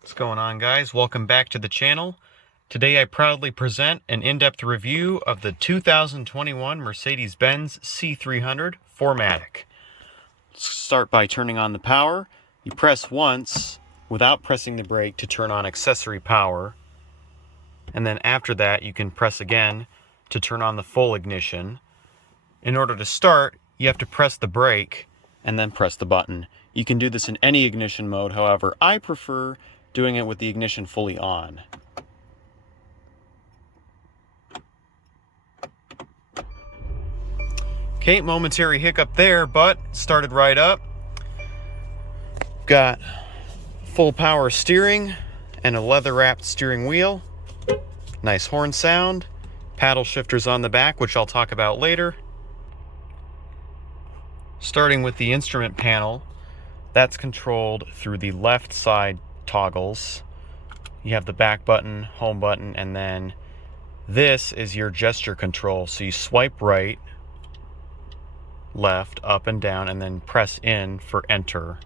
What's going on, guys? Welcome back to the channel. Today I proudly present an in-depth review of the 2021 Mercedes-Benz C300 4MATIC. Let's start by turning on the power. You press once without pressing the brake to turn on accessory power. And then after that you can press again to turn on the full ignition. In order to start, you have to press the brake and then press the button. You can do this in any ignition mode, however, I prefer doing it with the ignition fully on. Okay, momentary hiccup there, but started right up. Got full power steering and a leather-wrapped steering wheel. Nice horn sound. Paddle shifters on the back, which I'll talk about later. Starting with the instrument panel, that's controlled through the left side toggles. You have the back button, home button, and then this is your gesture control. So you swipe right, left, up and down, and then press in for enter.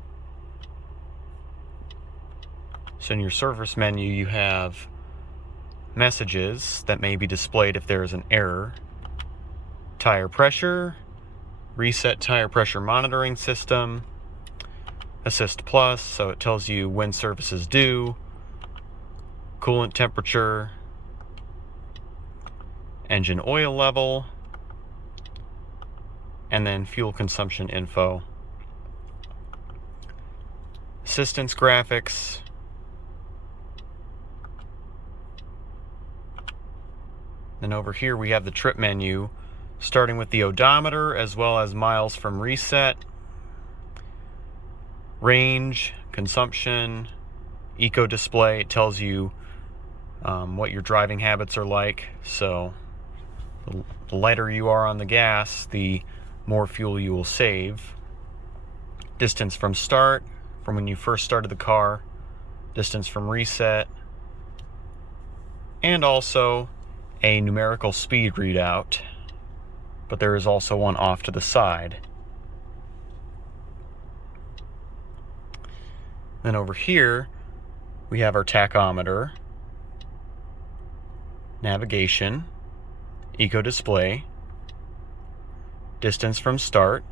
So in your service menu, you have messages that may be displayed if there is an error. Tire pressure, reset tire pressure monitoring system, Assist Plus, so it tells you when service is due, coolant temperature, engine oil level, and then fuel consumption info. Assistance graphics, then over here we have the trip menu, starting with the odometer as well as miles from reset, range, consumption, eco display. It tells you what your driving habits are like. So the lighter you are on the gas, the more fuel you will save. Distance from start, from when you first started the car, distance from reset, and also a numerical speed readout, but there is also one off to the side. Then over here, we have our tachometer, navigation, eco display, distance from start,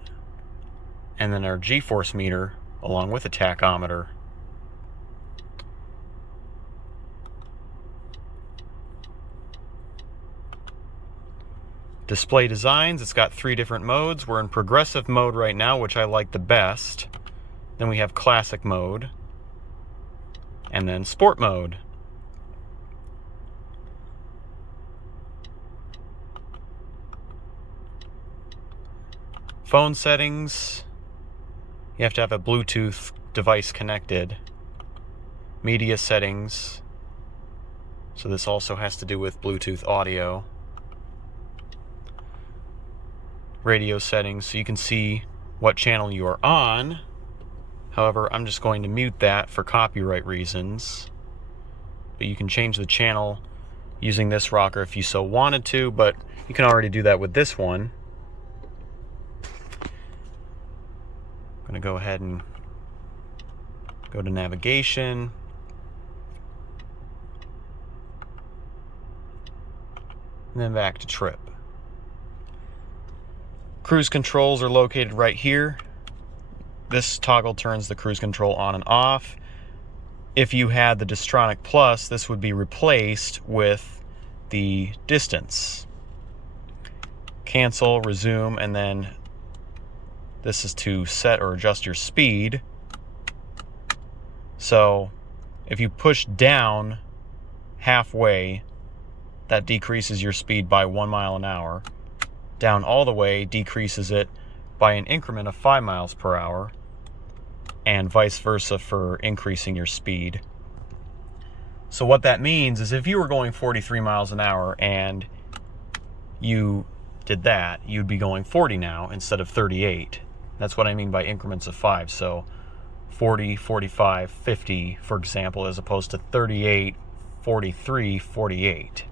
and then our G-force meter along with a tachometer. Display designs, it's got 3 different modes. We're in progressive mode right now, which I like the best. Then we have classic mode, and then sport mode. Phone settings, you have to have a Bluetooth device connected. Media settings, so this also has to do with Bluetooth audio. Radio settings, so you can see what channel you are on. However, I'm just going to mute that for copyright reasons. But you can change the channel using this rocker if you so wanted to, but you can already do that with this one. I'm going to go ahead and go to navigation. And then back to trip. Cruise controls are located right here. This toggle turns the cruise control on and off. If you had the Distronic Plus, this would be replaced with the distance. Cancel, resume, and then this is to set or adjust your speed. So if you push down halfway, that decreases your speed by 1 mile an hour. Down all the way decreases it by an increment of 5 miles per hour, and vice versa for increasing your speed. So what that means is if you were going 43 miles an hour and you did that, you'd be going 40 now instead of 38. That's what I mean by increments of 5. So 40, 45, 50, for example, as opposed to 38, 43, 48.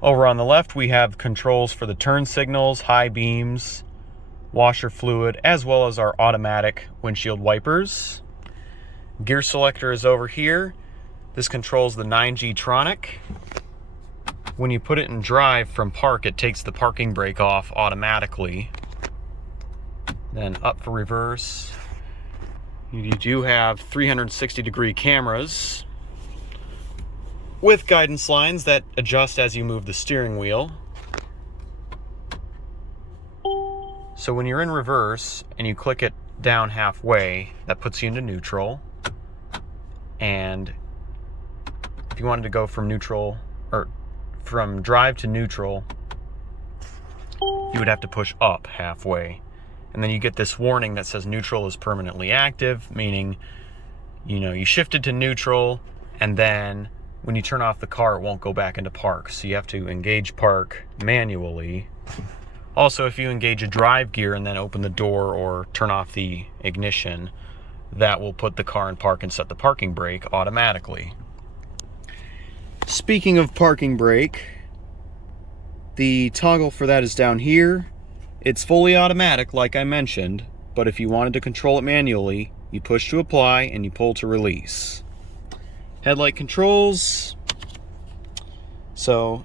Over on the left, we have controls for the turn signals, high beams, washer fluid, as well as our automatic windshield wipers. Gear selector is over here. This controls the 9G-tronic. When you put it in drive from park, it takes the parking brake off automatically. Then up for reverse. You do have 360-degree cameras with guidance lines that adjust as you move the steering wheel. So when you're in reverse and you click it down halfway, that puts you into neutral. And if you wanted to go from neutral, or from drive to neutral, you would have to push up halfway. And then you get this warning that says neutral is permanently active, meaning, you know, you shifted to neutral, and then when you turn off the car, it won't go back into park. So you have to engage park manually. Also, if you engage a drive gear and then open the door or turn off the ignition, that will put the car in park and set the parking brake automatically. Speaking of parking brake, the toggle for that is down here. It's fully automatic, like I mentioned, but if you wanted to control it manually, you push to apply and you pull to release. Headlight controls. So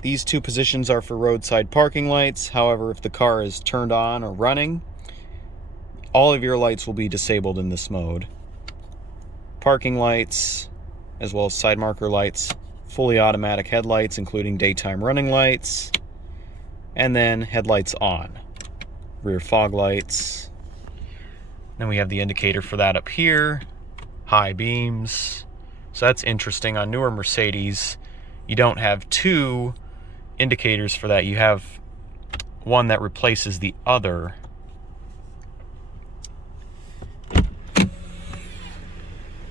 these two positions are for roadside parking lights. However, if the car is turned on or running, all of your lights will be disabled in this mode. Parking lights, as well as side marker lights, fully automatic headlights, including daytime running lights, and then headlights on. Rear fog lights. Then we have the indicator for that up here. High beams. So that's interesting. On newer Mercedes, you don't have two indicators for that. You have one that replaces the other.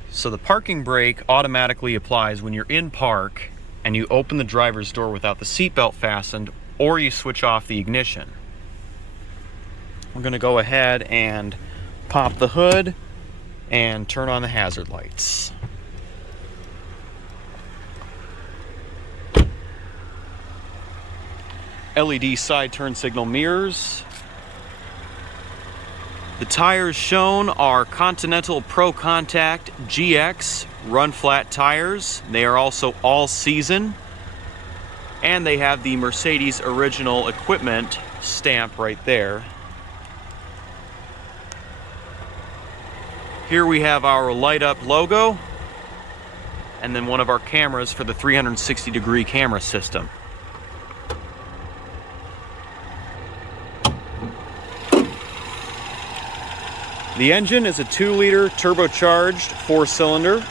So the parking brake automatically applies when you're in park and you open the driver's door without the seatbelt fastened, or you switch off the ignition. We're going to go ahead and pop the hood and turn on the hazard lights. LED side turn signal mirrors. The tires shown are Continental Pro Contact GX run flat tires. They are also all season. And they have the Mercedes original equipment stamp right there. Here we have our light up logo, and then one of our cameras for the 360-degree camera system. The engine is a 2-liter turbocharged 4-cylinder,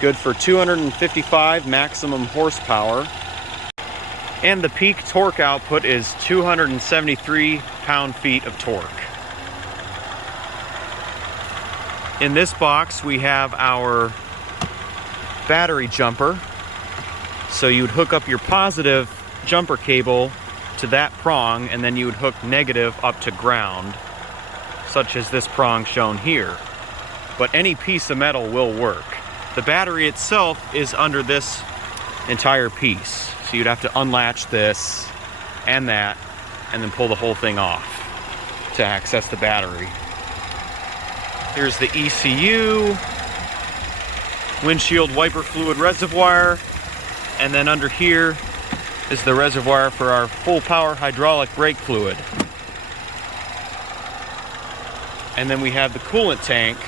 good for 255 maximum horsepower. And the peak torque output is 273 pound-feet of torque. In this box, we have our battery jumper. So you would hook up your positive jumper cable to that prong, and then you would hook negative up to ground, such as this prong shown here. But any piece of metal will work. The battery itself is under this entire piece. So you'd have to unlatch this and that, and then pull the whole thing off to access the battery. Here's the ECU, windshield wiper fluid reservoir, and then under here is the reservoir for our full power hydraulic brake fluid. And then we have the coolant tank.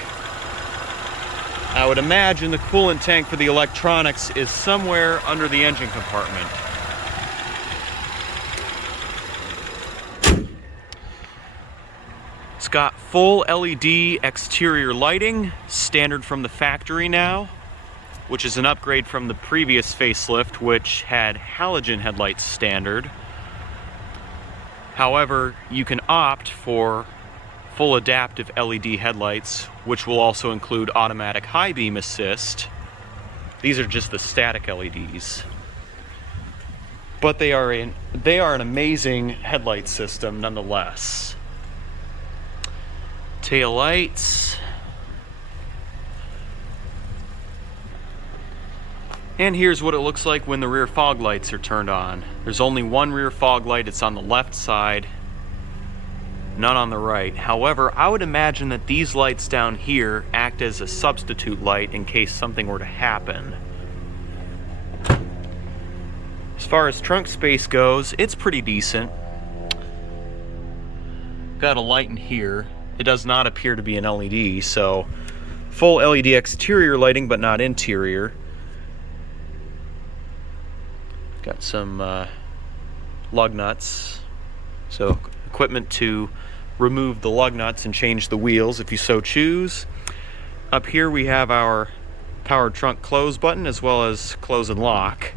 I would imagine the coolant tank for the electronics is somewhere under the engine compartment. It's got full LED exterior lighting, standard from the factory now, which is an upgrade from the previous facelift, which had halogen headlights standard. However, you can opt for full adaptive LED headlights, which will also include automatic high beam assist. These are just the static LEDs. But they are an amazing headlight system nonetheless. Tail lights. And here's what it looks like when the rear fog lights are turned on. There's only one rear fog light, it's on the left side. none on the right. However, I would imagine that these lights down here act as a substitute light in case something were to happen. As far as trunk space goes, it's pretty decent. Got a light in here. It does not appear to be an LED, so full LED exterior lighting but not interior. Got some lug nuts, so equipment to remove the lug nuts and change the wheels if you so choose. Up here we have our power trunk close button as well as close and lock.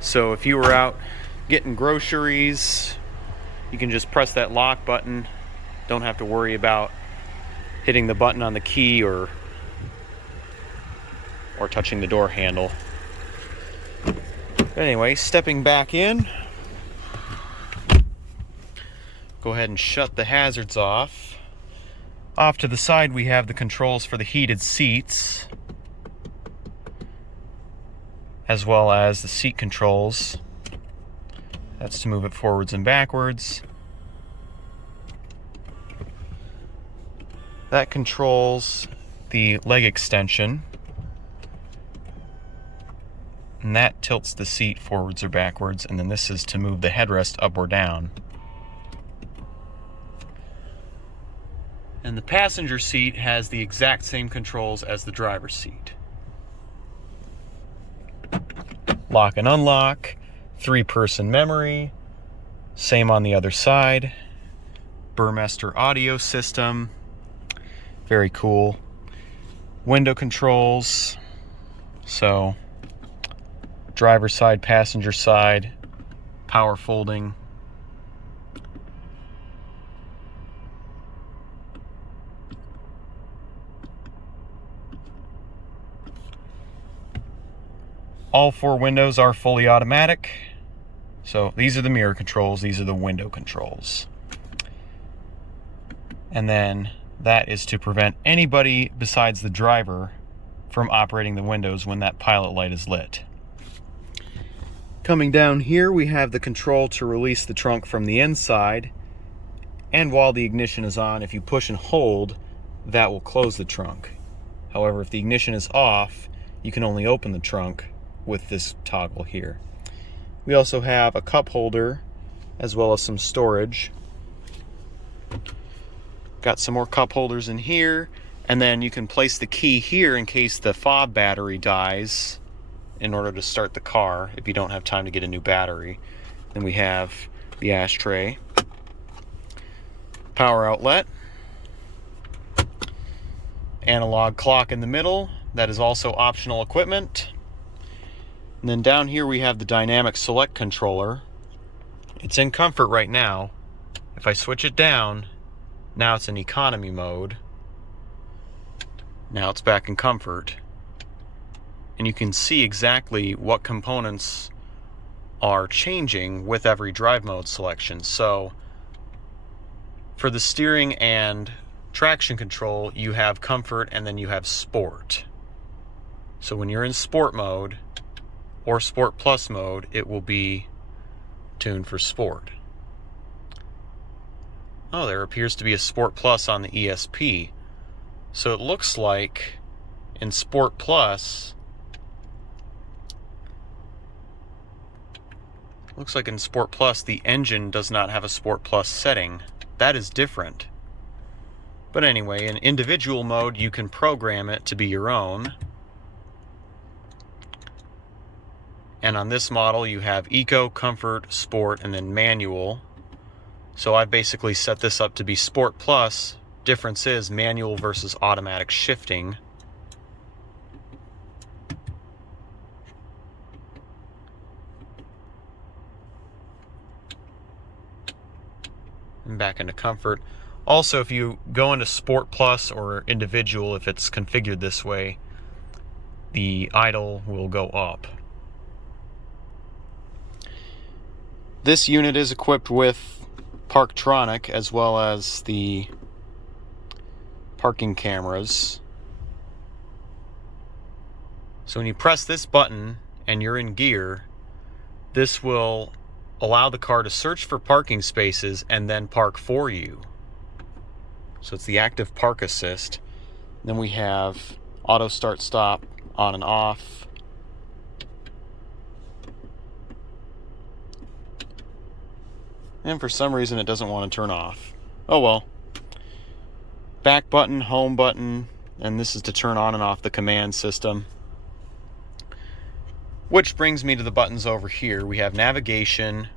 So if you were out getting groceries, you can just press that lock button. Don't have to worry about hitting the button on the key or touching the door handle. But anyway, stepping back in, go ahead and shut the hazards off. Off to the side we have the controls for the heated seats, as well as the seat controls. That's to move it forwards and backwards. That controls the leg extension, and that tilts the seat forwards or backwards, and then this is to move the headrest up or down. And the passenger seat has the exact same controls as the driver's seat. Lock and unlock, 3-person memory, same on the other side. Burmester audio system, very cool. Window controls, so driver side, passenger side, power folding. All 4 windows are fully automatic. So these are the mirror controls, these are the window controls. And then that is to prevent anybody besides the driver from operating the windows when that pilot light is lit. Coming down here, we have the control to release the trunk from the inside. And while the ignition is on, if you push and hold, that will close the trunk. However, if the ignition is off, you can only open the trunk with this toggle here. We also have a cup holder as well as some storage. Got some more cup holders in here, and then you can place the key here in case the fob battery dies in order to start the car if you don't have time to get a new battery. Then we have the ashtray, power outlet, analog clock in the middle. That is also optional equipment. And then down here we have the dynamic select controller. It's in comfort right now. If I switch it down, now it's in economy mode. Now it's back in comfort. And you can see exactly what components are changing with every drive mode selection. So for the steering and traction control, you have comfort and then you have sport. So when you're in sport mode or sport plus mode, it will be tuned for sport. Oh, there appears to be a sport plus on the ESP. So it looks like in sport plus, the engine does not have a sport plus setting. That is different. But anyway, in individual mode, you can program it to be your own. And on this model, you have Eco, Comfort, Sport, and then Manual. So I've basically set this up to be Sport Plus. Difference is manual versus automatic shifting. And back into Comfort. Also, if you go into Sport Plus or Individual, if it's configured this way, the idle will go up. This unit is equipped with Parktronic as well as the parking cameras. So when you press this button and you're in gear, this will allow the car to search for parking spaces and then park for you. So it's the active park assist. Then we have auto start stop on and off. And for some reason it doesn't want to turn off. Oh well. Back button, home button, and this is to turn on and off the command system. Which brings me to the buttons over here. We have navigation,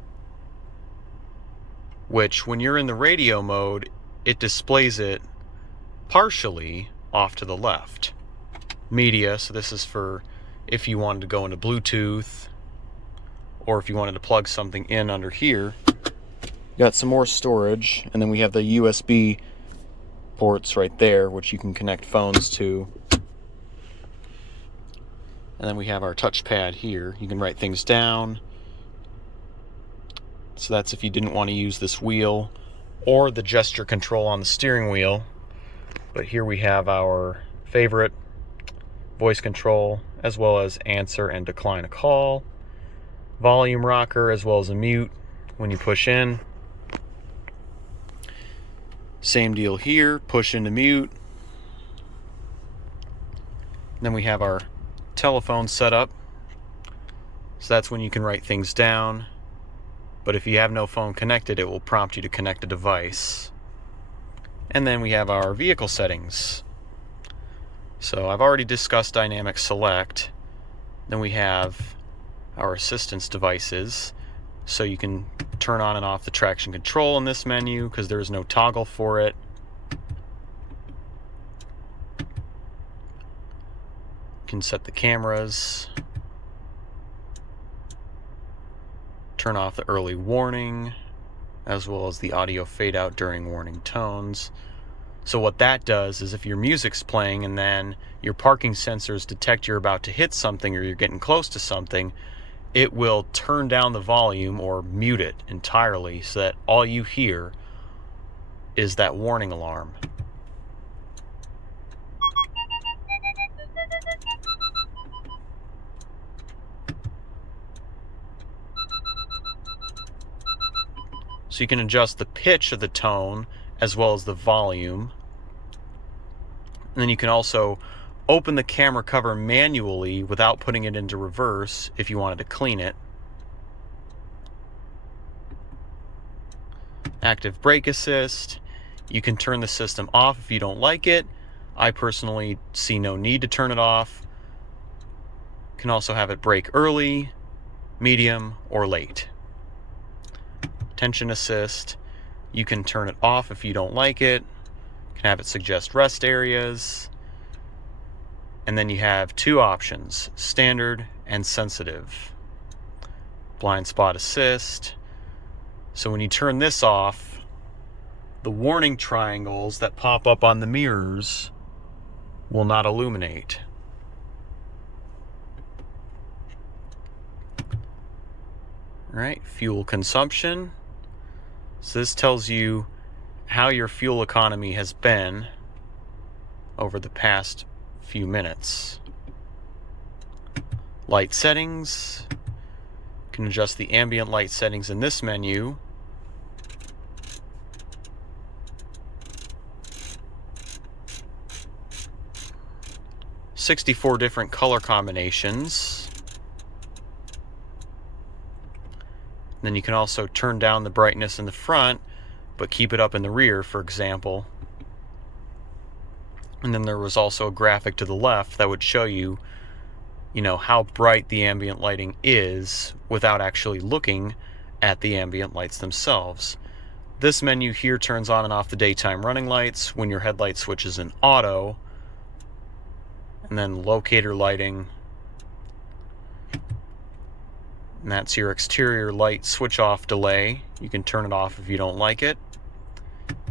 which when you're in the radio mode, it displays it partially off to the left. Media, so this is for if you wanted to go into Bluetooth or if you wanted to plug something in under here. Got some more storage, and then we have the USB ports right there, which you can connect phones to. And then we have our touchpad here. You can write things down. So that's if you didn't want to use this wheel or the gesture control on the steering wheel. But here we have our favorite, voice control, as well as answer and decline a call, volume rocker, as well as a mute when you push in. Same deal here, push into mute. Then we have our telephone setup. So that's when you can write things down. But if you have no phone connected, it will prompt you to connect a device. And then we have our vehicle settings. So I've already discussed dynamic select. Then we have our assistance devices. So you can turn on and off the traction control in this menu because there is no toggle for it. You can set the cameras. Turn off the early warning, as well as the audio fade out during warning tones. So what that does is if your music's playing and then your parking sensors detect you're about to hit something or you're getting close to something, it will turn down the volume or mute it entirely so that all you hear is that warning alarm. So you can adjust the pitch of the tone as well as the volume. And then you can also open the camera cover manually without putting it into reverse if you wanted to clean it. Active brake assist. You can turn the system off if you don't like it. I personally see no need to turn it off. You can also have it brake early, medium, or late. Attention assist. You can turn it off if you don't like it. You can have it suggest rest areas. And then you have two options, standard and sensitive. Blind spot assist. So when you turn this off, the warning triangles that pop up on the mirrors will not illuminate. All right, fuel consumption. So this tells you how your fuel economy has been over the past few minutes. Light settings. You can adjust the ambient light settings in this menu. '64 different color combinations. Then you can also turn down the brightness in the front, but keep it up in the rear, for example. And then there was also a graphic to the left that would show you, how bright the ambient lighting is without actually looking at the ambient lights themselves. This menu here turns on and off the daytime running lights when your headlight switch is in auto. And then locator lighting. And that's your exterior light switch off delay. You can turn it off if you don't like it.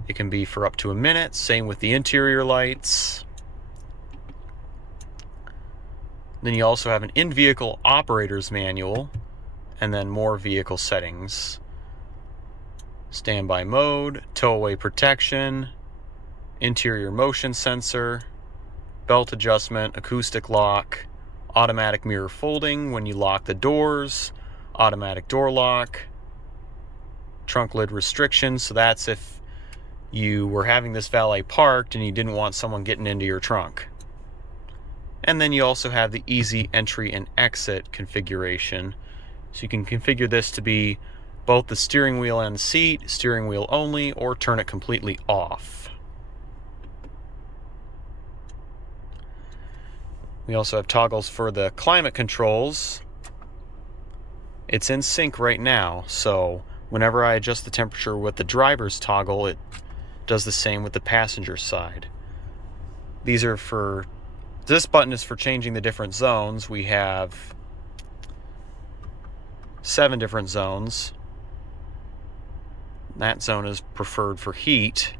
It can be for up to a minute. Same with the interior lights. Then you also have an in-vehicle operator's manual and then more vehicle settings. Standby mode, tow-away protection, interior motion sensor, belt adjustment, acoustic lock, automatic mirror folding when you lock the doors, automatic door lock, trunk lid restriction, so that's if you were having this valet parked and you didn't want someone getting into your trunk. And then you also have the easy entry and exit configuration. So you can configure this to be both the steering wheel and the seat, steering wheel only, or turn it completely off. We also have toggles for the climate controls. It's in sync right now, so whenever I adjust the temperature with the driver's toggle, it does the same with the passenger side. This button is for changing the different zones. We have 7 different zones. That zone is preferred for heat.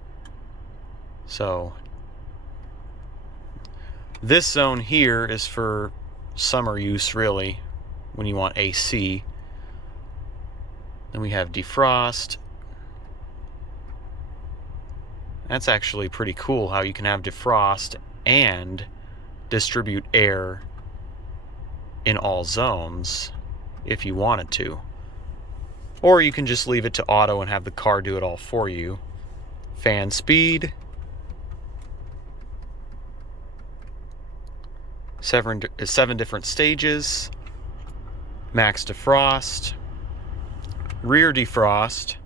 So this zone here is for summer use, really, when you want AC. Then we have defrost. That's actually pretty cool how you can have defrost and distribute air in all zones if you wanted to. Or you can just leave it to auto and have the car do it all for you. Fan speed. 7 different stages. Max defrost. Rear defrost.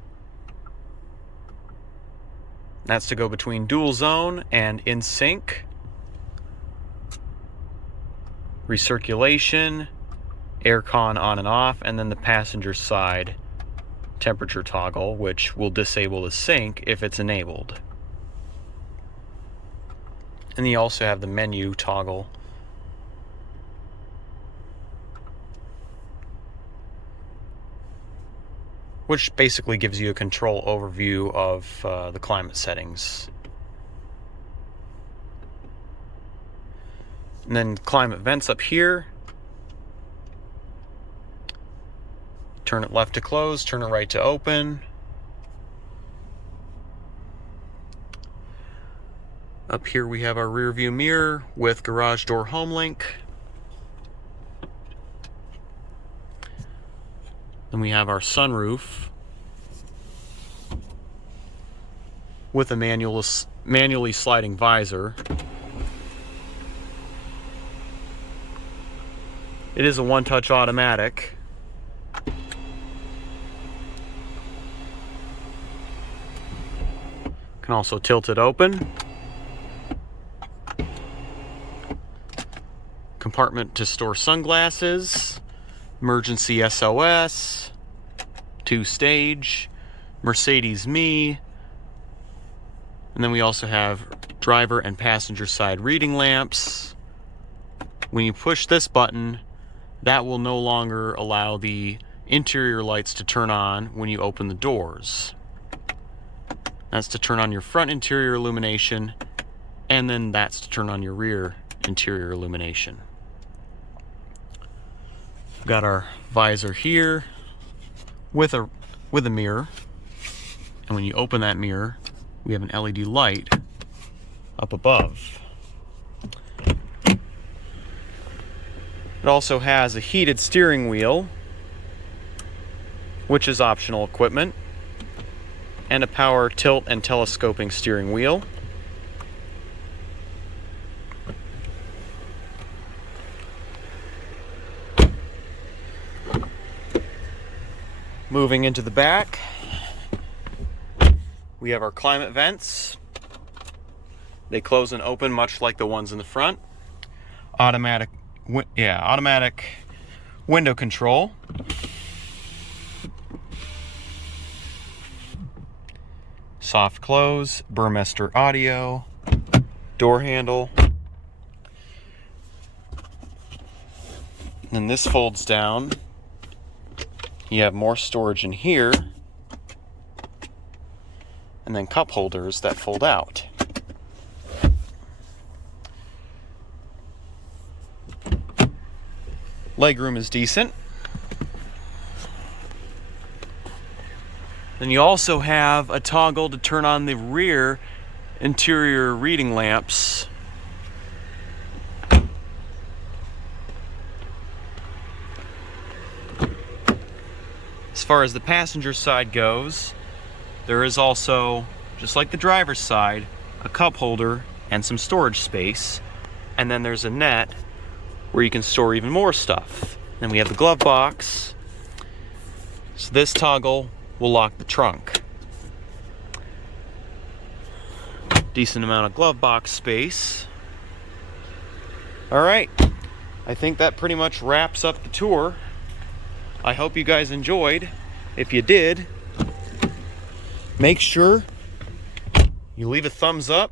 That's to go between dual zone and in sync. Recirculation, aircon on and off, and then the passenger side temperature toggle, which will disable the sync if it's enabled. And you also have the menu toggle. Which basically gives you a control overview of the climate settings. And then climate vents up here. Turn it left to close, turn it right to open. Up here we have our rear view mirror with garage door home link. Then we have our sunroof with a manually sliding visor. It is a one-touch automatic. Can also tilt it open. Compartment to store sunglasses. Emergency SOS, 2-stage, Mercedes Me, and then we also have driver and passenger side reading lamps. When you push this button, that will no longer allow the interior lights to turn on when you open the doors. That's to turn on your front interior illumination, and then that's to turn on your rear interior illumination. We've got our visor here with a mirror, and when you open that mirror, we have an LED light up above. It also has a heated steering wheel, which is optional equipment, and a power tilt and telescoping steering wheel. Moving into the back, we have our climate vents. They close and open much like the ones in the front. Automatic window control. Soft close, Burmester audio, door handle. Then this folds down. You have more storage in here, and then cup holders that fold out. Legroom is decent. Then you also have a toggle to turn on the rear interior reading lamps. As far as the passenger side goes, there is also, just like the driver's side, a cup holder and some storage space. And then there's a net where you can store even more stuff. Then we have the glove box. So this toggle will lock the trunk. Decent amount of glove box space. All right, I think that pretty much wraps up the tour. I hope you guys enjoyed. If you did, make sure you leave a thumbs up.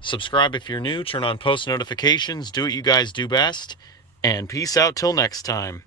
Subscribe if you're new, turn on post notifications, do what you guys do best, and peace out till next time.